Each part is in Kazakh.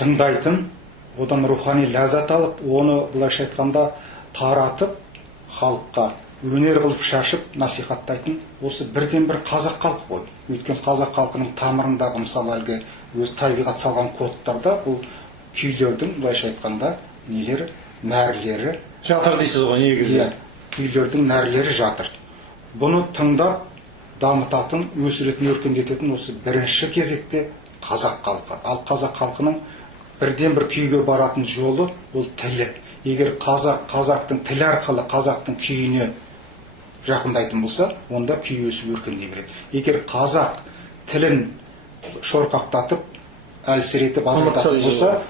тыңдайтын, одан рухани ләззат алып, оны былайша айтқанда таратып, халыққа өнер қылып шашып насихаттайтын осы бірден бір қазақ халқы ғой. Өйткені қазақ халқының тамырындағы мысалы әлгі өз табиғат салған кодтарда бұл күйлердің былайша айтқанда нелері, нәрлері жатыр дейсіз ғой негізі. Күйлердің нәрлері жатыр. Бұны тыңдап дамытатын, өсіретін, өркендететін осы бірінші кезекте қазақ халқы. Ал қазақ халқының бірден бір күйге баратын жолы ол тілі. Егер қазақтың тілі арқылы қазақтың күйіне жақындайтын болса, онда күй өсіп өркендей береді. Егер қазақ тілін шорқақтатып, әлсіретіп азайтатын болса,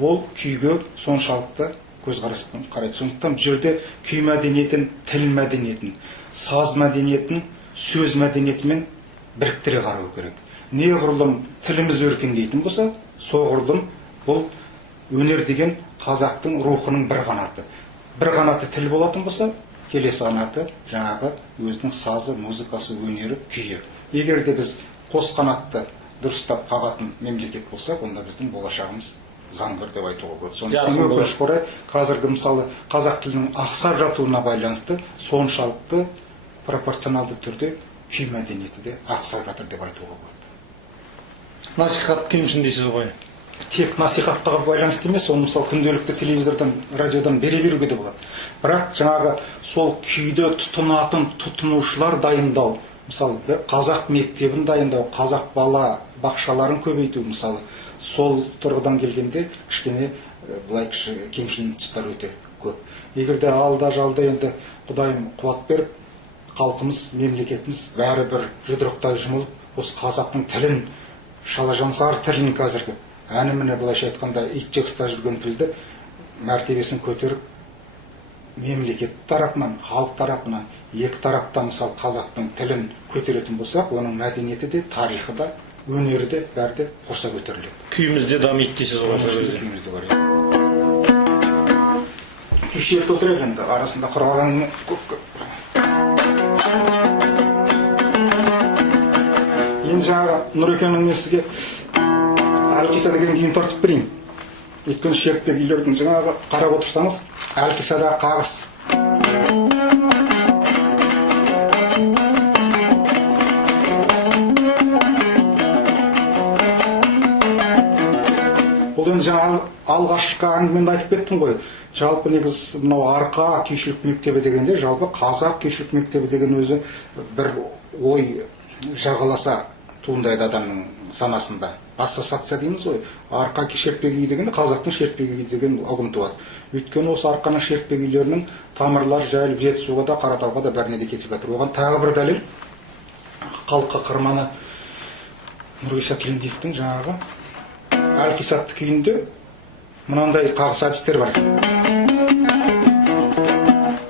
ол күйге соншалықты көзқараспен қарайды. Сондықтан бұл жерде күй мәдениетін, тіл мәдениетін, саз мәдениетін, сөз мәдениетімен біріктіре қарау керек. Неғұрлым тіліміз өркендейтін болса, соғұрлым бұл өнер деген қазақтың рухының бір қанаты. Бір қанаты тіл болатын болса, келесі қанаты жаңағы өзінің сазы, музыкасы, өнері, күйі. Егер де біз қос қанатты дұрыстап қағатын мемлекет болсақ, онда біздің болашағымыз заңғыр деп айтуға болады. Сондықтан өкінішке орай қазіргі мысалы қазақ тілінің ақсап жатуына байланысты соншалықты пропорционалды түрде күй мәдениеті де ақсап жатыр деп айтуға болады. Насихат кемшін дейсіз ғой. Тек насихатқа байланысты емес, оны мысалы күнделікті телевизордан, радиодан бере беруге де болады. Бірақ жаңағы сол күйді тұтынатын тұтынушылар дайындау, мысалы қазақ мектебін дайындау, қазақ бала бақшаларын көбейту, мысалы сол тұрғыдан келгенде кішкене былай кемшін тұстар өте көп. Егер де алда жалда енді Құдайым қуат беріп, халқымыз, мемлекетіміз бәрі бір жұдырықтай жұмылып, осы қазақтың тілін, шалажансар тілін қазіргі әні міне былайша айтқанда ит жығыста жүрген тілді мәртебесін көтеріп, мемлекет тарапынан, халық тарапынан, екі тарапта мысалы қазақтың тілін көтеретін болсақ, оның мәдениеті де, тарихы да, өнері де бәрі де қоса көтеріледі. Күйімізде дамиды дейсіз ғой. Күйімізде бар. Күйшілікті отырайық енді, арасында құраған көп. Енді жаңағы Нұрекеннің мен сізге Әлқиса деген күйін тартып берейін. Өйткені Шертпек үйлердің жаңағы қарап отырсаңыз, Әлқисада қағыс. Бұл енді жаңағы алғашқы әңгімені айтып кеттім ғой. Жалпы негіз мынау арқа күйшілік мектебі дегенде, жалпы қазақ күйшілік мектебі деген өзі бір ой жағаласа туындайды адамның санасында. Ассоциация дейміз ғой. Арқа Шертпек үйі дегенде қазақтың Шертпек үйі деген ұғым туады. Өйткені осы арқаның Шертпек үйлерінің тамырлары жайылып Жетісуға да, Қаратауға да бәріне де кетіп жатыр. Оған тағы бір дәлел халыққа қырманы Нұрғиса Тілендиевтің жаңағы Әлқиса атты күйінде мынандай қағыс әдістер бар.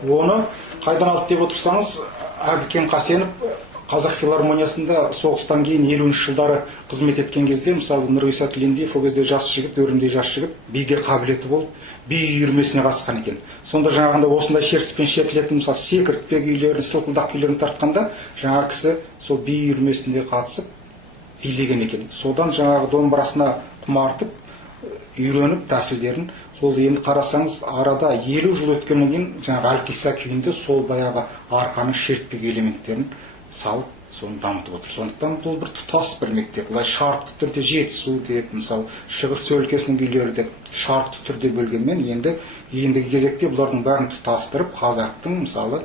Оны қайдан алды деп отырсаңыз, Әбікен Қасенов Қазақ филармониясында соғыстан кейін 50-ші жылдары қызмет еткен кезде, мысалы Нұрғиса Тілендиев ол кезде жас жігіт, өрімдей жас жігіт, биге қабілеті болып, би үйірмесіне қатысқан екен. Сонда жаңағында осындай шертіспен шертілетін, мысалы секіртпе күйлерін, сылқылдақ күйлерін тартқанда, жаңа кісі сол би үйірмесіне қатысып билеген екен. Содан жаңағы домбырасына құмартып, үйреніп тәсілдерін, сол енді қарасаңыз, арада 50 жыл өткеннен кейін жаңағы Әлқиса күйінде сол баяғы арқаның Шертпек элементтерін салып, соны дамытып отыр. Сондықтан бұл бір тұтас бір мектеп. Бұлай шартты түрде Жетісу деп, мысалы Шығыс өлкесінің күйлері деп шартты түрде бөлгенмен, ендігі кезекте бұлардың бәрін тұтастырып, қазақтың мысалы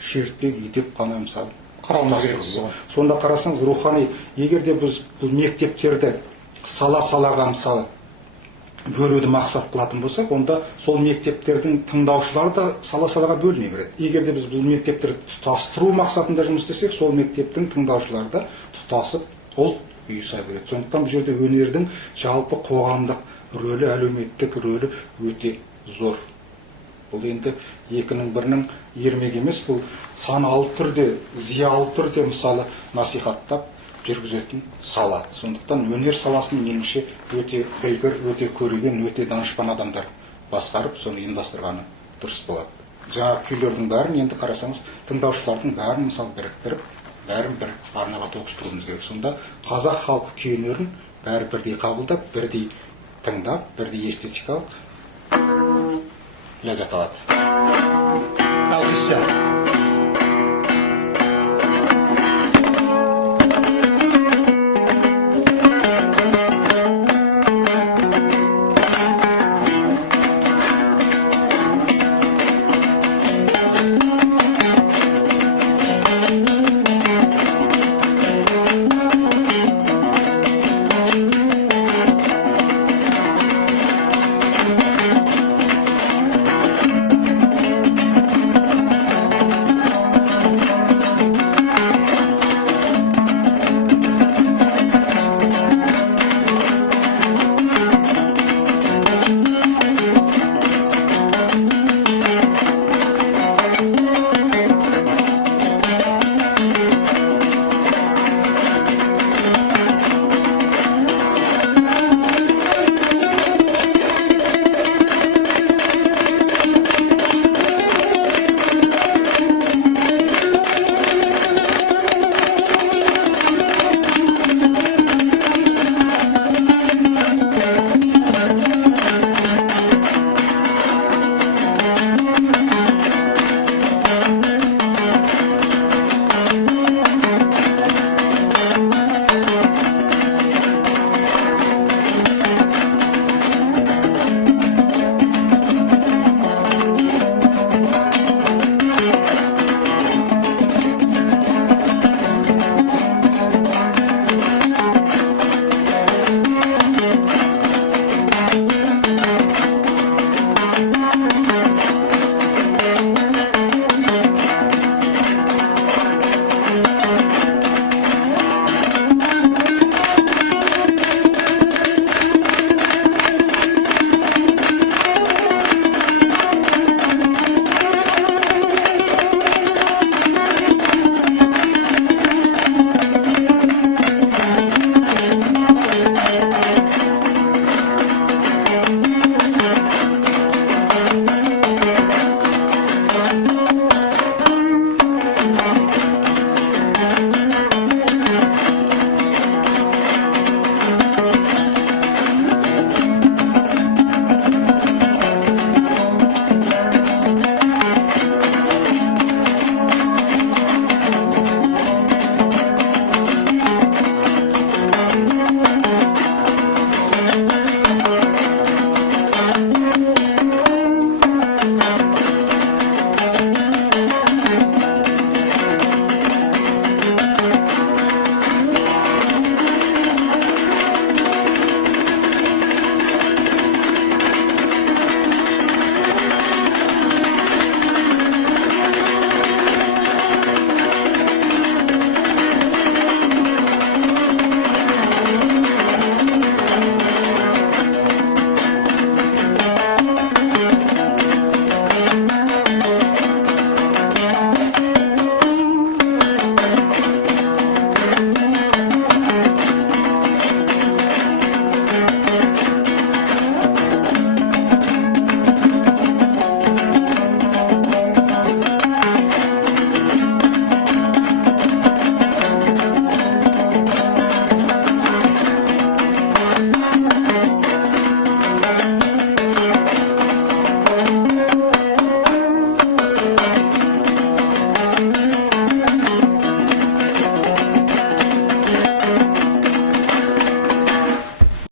Шертпек үй деп қана мысалы қарауымыз керек. Сонда қарасаңыз, рухани, егер де біз бұл мектептерді сала-салаға мысалы бөлуді мақсат қылатын болсақ, онда сол мектептердің тыңдаушылары да сала-салаға бөліне береді. Егер де біз бұл мектептерді тұтастыру мақсатында жұмыс істесек, сол мектептің тыңдаушылары да тұтасып ұлт ұйыса береді. Сондықтан бұл жерде өнердің жалпы қоғамдық рөлі, әлеуметтік рөлі өте зор. Бұл енді екінің бірінің ермек емес, бұл саналы түрде, зиялы түрде мысалы насихаттап жүргізетін сала. Сондықтан өнер саласын меніңше өте білгір, өте көреген, өте данышпан адамдар басқарып, соны ұйымдастырғаны дұрыс болады. Жаңағы күйлердің бәрін енді қарасаңыз, тыңдаушылардың бәрін мысалы біріктіріп, бәрін бір арнаға тоғыстыруымыз керек. Сонда қазақ халқы күй өнерін бәрі бірдей қабылдап, бірдей тыңдап, бірде эстетикалық ләззат алады. Алғысша.